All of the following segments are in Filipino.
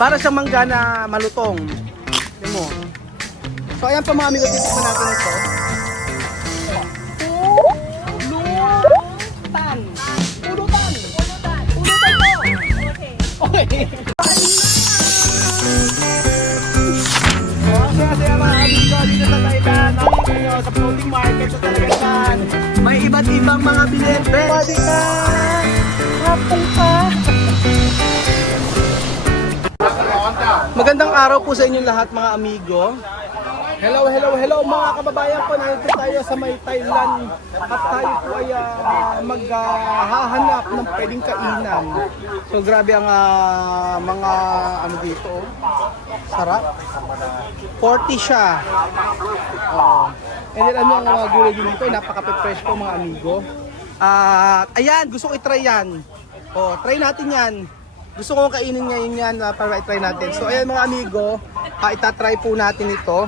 Para siyang mangga na malutong. Tingnan mo. So ayan pa mga amigo, titikman natin ito. Pulutan. Pulutan. Pulutan po. Okay. So ang saya-saya mga amigo dito sa Thailand. Nakikita nyo sa floating market sa Talagatan. May iba't ibang mga binente. Pwede ka. Hapong ka. Magandang araw po sa inyong lahat mga amigo. Hello, hello, hello mga kababayan ko. Nandito tayo sa may Thailand at tayo po ay maghahanap ng pwedeng kainan. So grabe ang mga ano dito. Sarap. 40 siya. And then ano ang mga gulay dito? Napaka-fresh po mga amigo. Ayan, gusto ko i-try yan. Try natin yan. Gusto ko kainin ngayon yan para i-try natin. So ayan mga amigo, itatry po natin ito.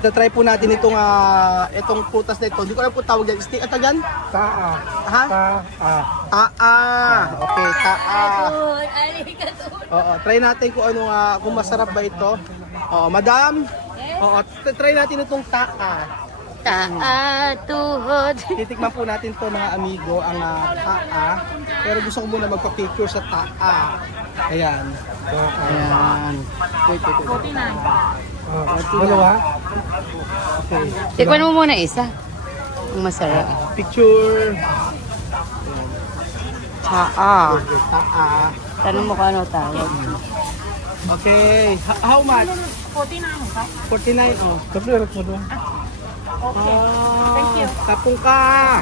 Itatry po natin itong prutas na ito. Hindi ko alam po tawag yan. Stick at yan? Taa. Ha? Taa. Okay, taa. Oo, try natin kung ano kung masarap ba ito. Madam. Try natin itong taa. Tuhod. Titikman po natin to mga amigo ang taa. Pero gusto ko muna magpa-picture sa taa. Ayan. Ayan. Wait. 49. Dalawa? Okay. Tikman mo muna isa. Ang masarap. Picture. Taa. Taa. Tanong mo kung ano tawag. Okay. How much? 49 ka? 49. Oh. Kapag mo doon. Okay. Thank you. Tapong ka.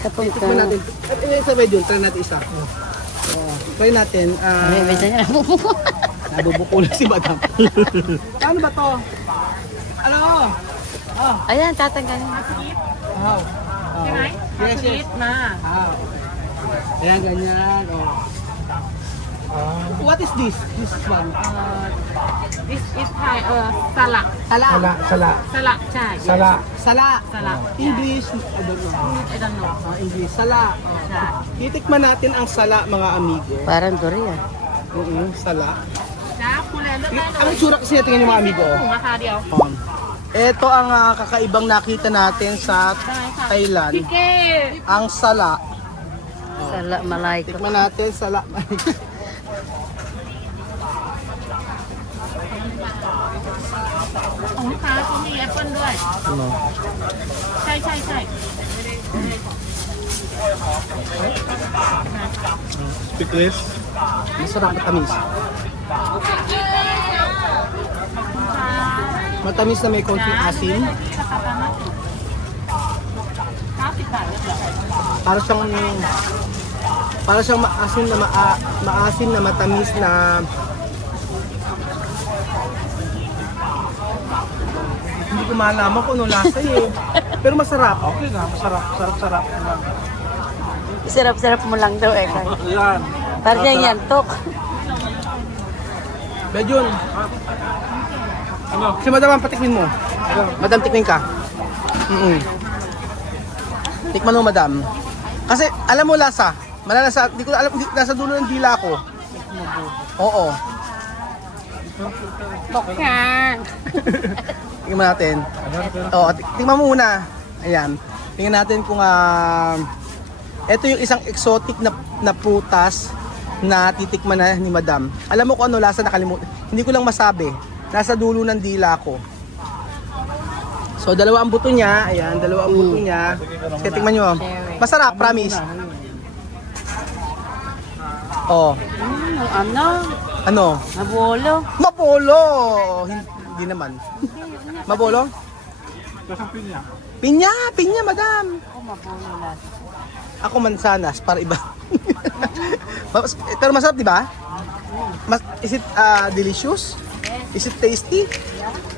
Kapag ka. Tikman natin. At isa ba yun? Try natin isa. Try natin. May benta niya na bubuko. Nabubuko na si madam. Ano ba to? Ano? Ayan, tatanggalin. Wow.ใช่ไหม Yes, yes. มา Okay. Ayan, ganyan. What is this? This one? this is Thai สละ Sala. Sala. Sala. สละใช่ Sala. Sala. สละ English. I don't know. I don't know English. Sala. ใช่ Titikman natin ang sala mga amigo. Parang durian. Sala. จ้าคุณแลเลือกได้เล Ang ย tsura kasi natin yung mga amigo. ถุงราคาเดียว Ito ang kakaibang nakita natin sa ได้ค่ะ Thailand. พี่เก้ Ang sala. Sala malay ko. Tikman natin sala. ของลูกค้าเขามีแอปเปิ้ลด้วย Ano? ใช่ใช่ใช่ Pickles. Masarap matamis. Matamis na may konting asin. 90 บาทเลยเหรอ Para siyang maasin na matamis na hindi ko malaman kung ano lasa eh. Pero masarap. Okay na. Masarap. Sarap-sarap. Sarap-sarap mo lang daw eh. Ayan. Parang yan yan, tok. Bejun. Ano? Si madam, patikmin mo. Madam, tikmin ka. Tikman mo, madam. Kasi, alam mo lasa. Malalasa. Di ko alam, nasa dulo ng dila ko. Oo. Tok yan. Tingnan natin. Oo, tingnan mo muna. Ayan. Tingnan natin kung ito yung isang exotic na prutas na titikman na ni madam. Alam mo kung ano lasa, nakalimutan. Hindi ko lang masabi. Nasa dulo ng dila ko. So, dalawa ang buto niya. Ayan, dalawa ang buto niya. Sige, tingnan nyo. Masarap, promise. Oh. Ano? Ano? Nabolo. Mapolo! Hindi naman. Mabolo? Pinya! Pinya, madam! Ako mabolo lahat. Ako mansanas, para iba. Pero masarap, di ba? Is it delicious? Is it tasty?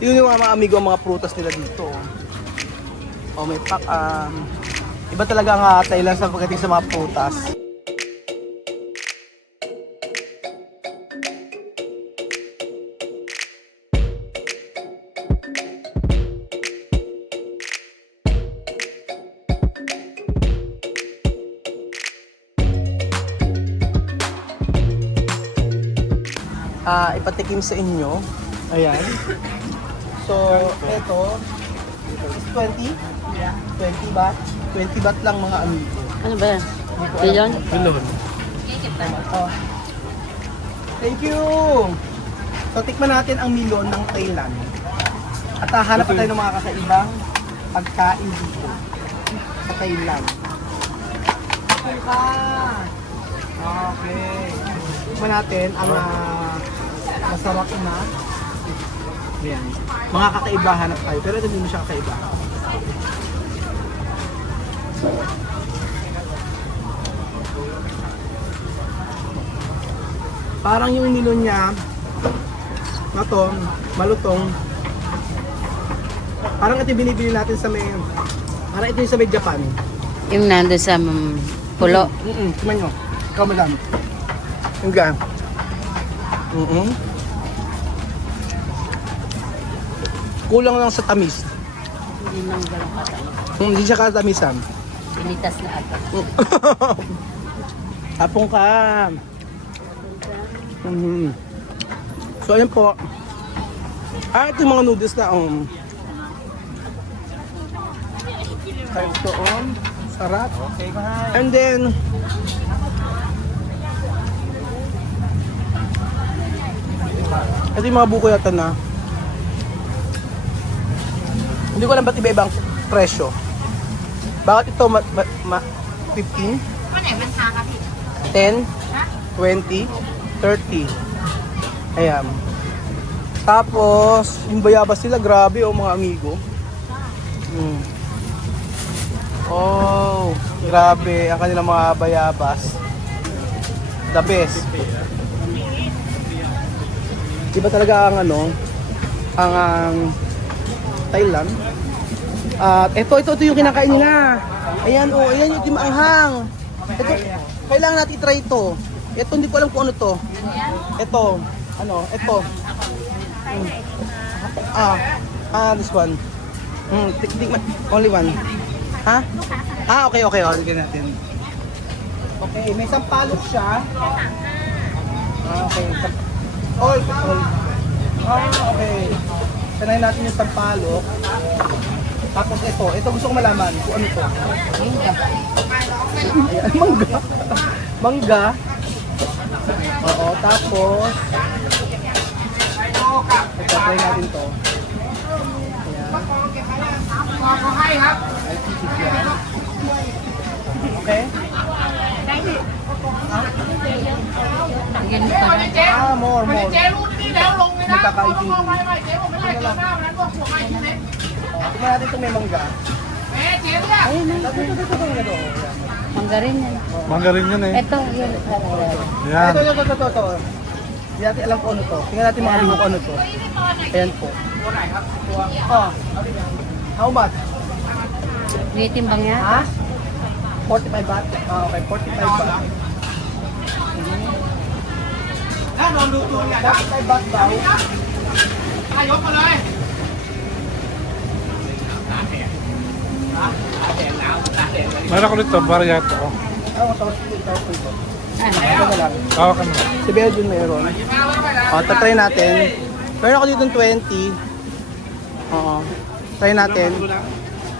Yun yung mga amigo, mga prutas nila dito. May pack. Iba talaga ang Thailand sa pagdating sa mga prutas. ipatikim sa inyo. Ayan. So, ito is 20. 20 baht. 20 baht lang mga amigo. Ano ba yan? Bilon? Bilon. Oh. Thank you! So, tikman natin ang milon ng Thailand. At hanap pa tayo ng mga kakaibang pagkain dito sa Thailand. Okay. Tikman natin ang masarap na ayan. Mga kakaiba hanap tayo. Pero ito hindi mo siya kakaiba. Parang yung milon niya na to, malutong. Parang ito yung binibili natin sa may, parang ito yung sa may Japan. Yung nandun sa pulo. Tingnan nyo. Ikaw madam. Yung gaan. Kulang lang sa tamis. Hindi nang gano'ng katayo. Hindi siya katamisan. Pinitas na agad. Apong ka. So ayun po. Ito yung mga noodles na kahit doon. Sarap. Okay, mahal. And then ito yung mga buko yata na. Hindi ko alam ba't iba-ibang presyo. Bakit ito 15? 10? 20? 30? Ayan. Tapos, yung bayabas sila, grabe mga amigo. Oh, grabe. Ang kanilang mga bayabas. The best. Diba talaga ang ang Thailand. At ito yung kinakain nila. Ayan ayan yung timanghang. Ito, kailangan natin i-try ito. Ito hindi ko alam kung ano to. Ito, ito. This one. Only one. Ha? Okay. Tignan natin. Okay, may sampalok siya. Okay. Okay. Sanayin natin yung sampalok. Tapos ito gusto ko malaman kung ano to. Ayan, mangga. Oo, tapos try natin to. Ayan. Okay? More. Hindi kakaitin. Tingnan natin itong may mangga. Mangga rin yan. Mangga rin yan eh. Ito, yun. Yan. Ito. Hindi natin alam kung ano to. Tingnan natin mga amigo kung ano to. Ayan po. How much? Tinitimbang yan? Ha? 45 baht? Okay, 45 baht. 45 baht daw. Meron ako dito, bariyato ko. Ito na lang. Tawa ka na. Si Belgian meron. Tatry natin. Meron ako dito 20. Oo. Try natin.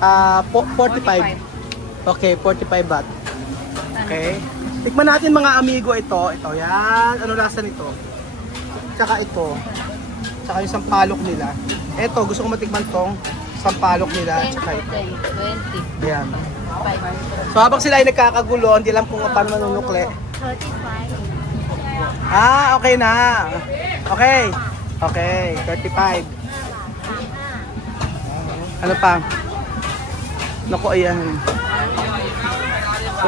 45. Okay, 45 baht. Okay. Tikman natin mga amigo ito. Ito, yan. Ano lasa nito? Tsaka ito. Tsaka yung sampalok nila. Ito, gusto ko matikman tong sampalok nila. Tsaka ito. 20. Yan. So habang sila ay nagkakagulo, hindi alam kung paano manunukli. 35. Okay na. Okay, 35. Ano pa? Naku, ayan. So,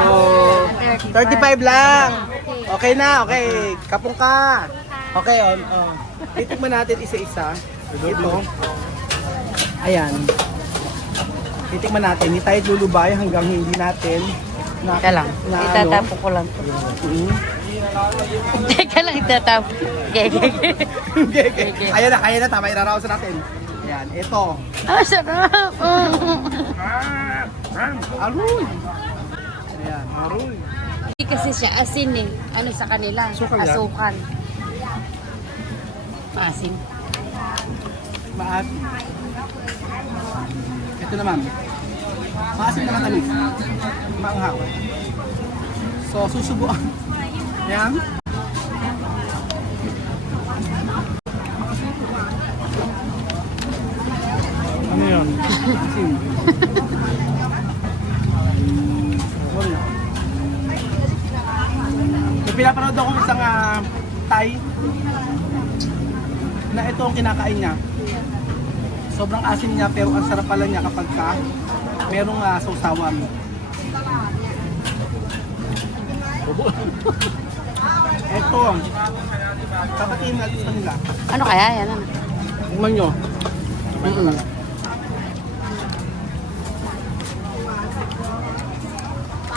35 lang. Okay na, okay. Kapong ka. Okay, titikman natin isa-isa. Ito. Ayan. Titikman natin. Hindi tayo lulubay hanggang hindi natin Teka lang. Itatapo ko lang to. Teka lang, itatapo. Okay. Ayan na. Tama, iraraos natin. Ayan, ito. Sarap! Aroy! Ayan, aroy. Hindi kasi siya asin eh. Ano sa kanila? Asukal yan. Asukal. Maasim. Maasim. Ito naman. Maasim na matamis. Maanghang. So, susubuan. Yan. Ano yun? Maasim. So, pinapanood ako isang Thai na ito ang kinakain niya. Sobrang asim niya pero ang sarap pala niya kapag merong sausawan. Ito, kakatiin natin sa kanila. Ano kaya yan? Ano? Tingnan nyo.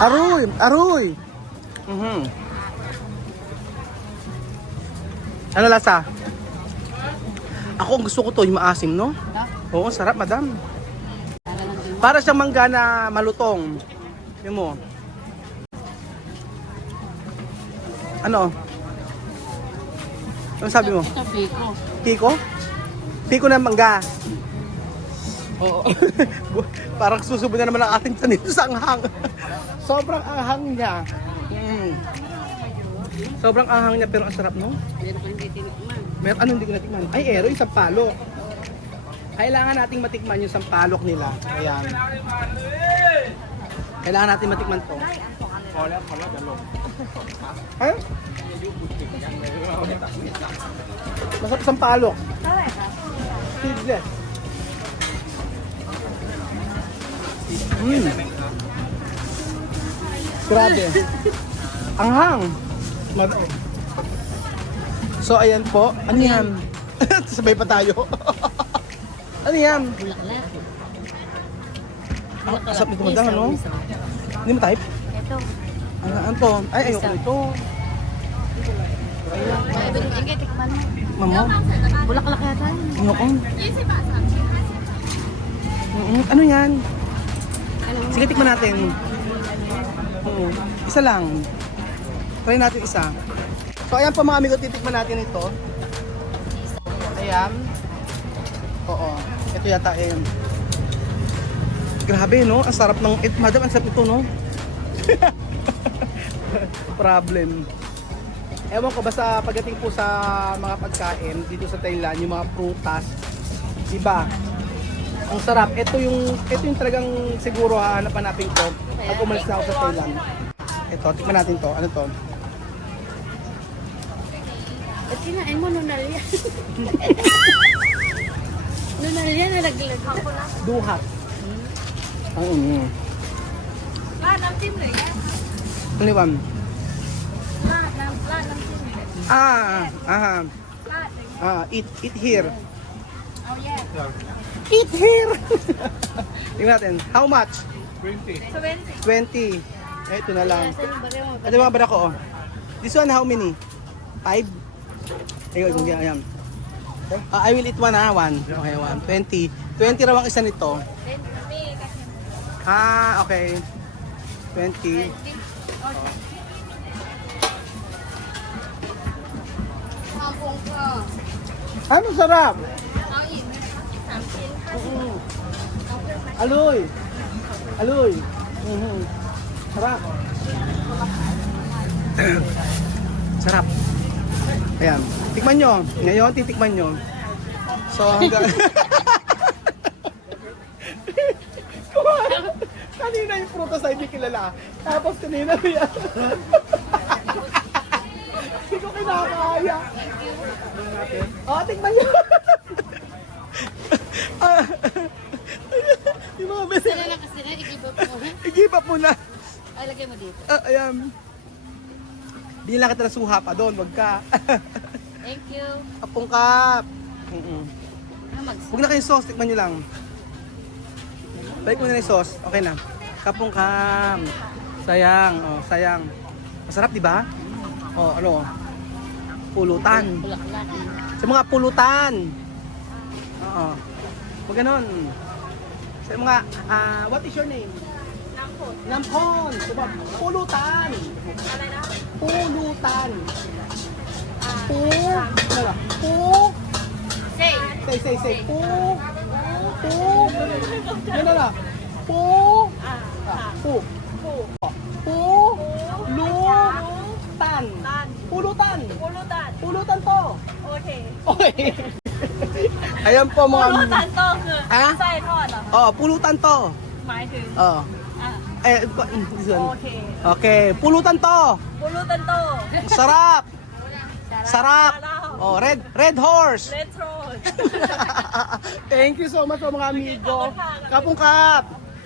Aroy! Aroy! Ano lasa? Ako ang gusto ko to, yung maasim, no? Oo, sarap, madam. Para siyang mangga na malutong. Yun mo. Ano? Ano sabi mo? Ito, piko. Piko? Piko na mangga. Oo. Parang susubo na naman ang ating tanin sa anghang. Sobrang anghang niya. Sobrang anghang niya pero ang sarap, no? Meron ko hindi tinikman. Ano hindi ko natikman? Ay, ero, yung sampalok. Kailangan nating matikman yung sampalok nila. Ayan. Kailangan natin matikman to. Ha? Masarap sampalok. Seedless. Grabe. Anghang. So ayan po. Ano yan? Sabay pa tayo. Ano yan? Bulaklak. Ang asap nito madam, ano? Hindi mo type? Ito. Ano to? Ay, ayoko nito. Ingay, tikman mo. Mamo? Bulaklak yata yun. Ayoko. Ano yan? Sige, tikman natin. Oo. Isa lang. Try natin isa. So ayan po mga amigo, titikman natin ito. Ayan. Oo. Ito yata eh. Grabe, no? Ang sarap ng... madam, ang sarap ito, no? Problem. Ewan ko, basta pagdating po sa mga pagkain dito sa Thailand, yung mga prutas, diba? Ang sarap. Ito yung talagang siguro hanap-hanapin ko pag umalis na ako sa Thailand. Ito, tikman natin to. Ano to? At kinain mo nunalya. Nunalya na naglag. Duhat. Ano yun? Eat here. Eat here! Tingnan natin. How much? 20. 20. Eh, ito na lang. Ito mga bara ko, oh. This one, how many? 5? Ayun, hindi, ayan. I will eat one, ha? One. Okay, one. 20. 20 raw ang isa nito. Okay. 20. Ano sarap? Aloy. Aloy. Sarap. Sarap. Ayan. Tikman nyo. Ngayon, titikman nyo. So, hanggang... Kanina yung prutas ay hindi kilala. Tapos kanina yan. Hindi ko kinakaya. Tikman nyo. Yung mga beses. Sila lang kasi na, i-give up mo. I-give up mo na. Ay, lagay mo dito. Ayan. Binila kita ng suha pa doon. Wag ka. Thank you. Kapong kap. Huwag na kayong sauce. Tikman nyo lang. Balik mo na yung sauce. Okay na. Kapong kam. Sayang. Oh, sayang. Masarap, di ba? Oh, ano? Pulutan. Bulaklak. Sa mga pulutan. Oo. Huwag ganon. Sa mga, what is your name? Lampon. Lampon. Diba? Pulutan. Pulutan. Ano ba? Say. Pu. Yan na. Pu. Pu. Pulutan. Pulutan. Pulutan to. Okay. Ayan po mga... รู้ทันโตคือ ฮะ ไส้ทอดเหรอคะ Oh, pulutan to. หมายถึง Oh. อ่ะ Eh, โอเค Okay, pulutan to. บุรุตันโต Sarap. Sarap. Oh, red horse. เลโทร Thank you so much po mga amigo. Kapungkat.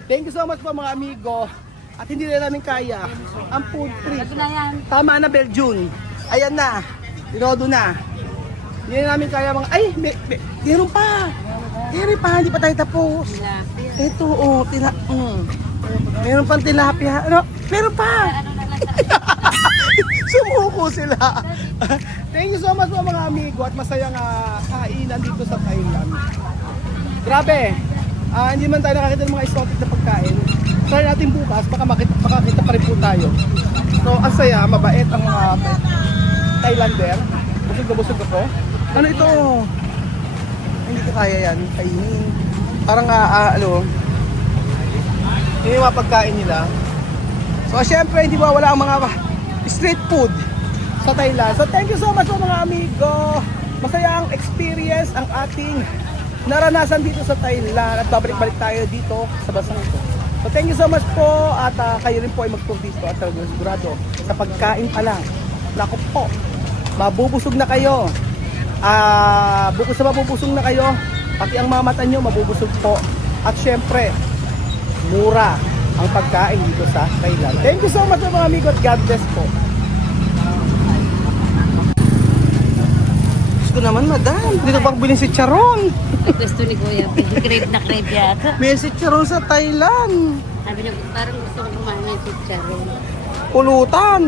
Thank you so much po mga amigo. At hindi na namin kaya ang food trip. Tama na Belgium. Ayan na. Tinodo na. Hindi na namin kaya mga... Ay! Meron pa! Meron pa! Hindi pa tayo tapos. Ito, oh. Meron pang tilapia. Ano? Meron pa! Sumuko sila. Thank you so much po mga amigo at masayang kainan dito sa Thailand. Grabe. Hindi man tayo nakakita ng mga exotic na pagkain. Try natin bukas, baka makakita pa rin po tayo. So, ang saya, mabait ang mga Thailander. Busog na busog ako. Ano ito? Hindi ko kaya yan. Kainin. Parang, yun yung mga pagkain nila. So, syempre, hindi mawala ang mga street food sa Thailand. So, thank you so much po mga amigo. Masaya ang experience ang ating naranasan dito sa Thailand at babalik-balik tayo dito sa bansang ito. So thank you so much po at kayo rin po ay mag-tour dito at talagang sigurado sa pagkain pa lang. Naku po, mabubusog na kayo. Bukod sa mabubusog na kayo, pati ang mamata nyo mabubusog po. At syempre, mura ang pagkain dito sa Thailand. Thank you so much mga amigo at God bless po. Gusto naman madam, dito bang bilhin si Charon? Gusto ni Kuya, crave na crave yata. May si Charon sa Thailand. Sabi niya, parang gusto ko kumain ng chicharon. Pulutan.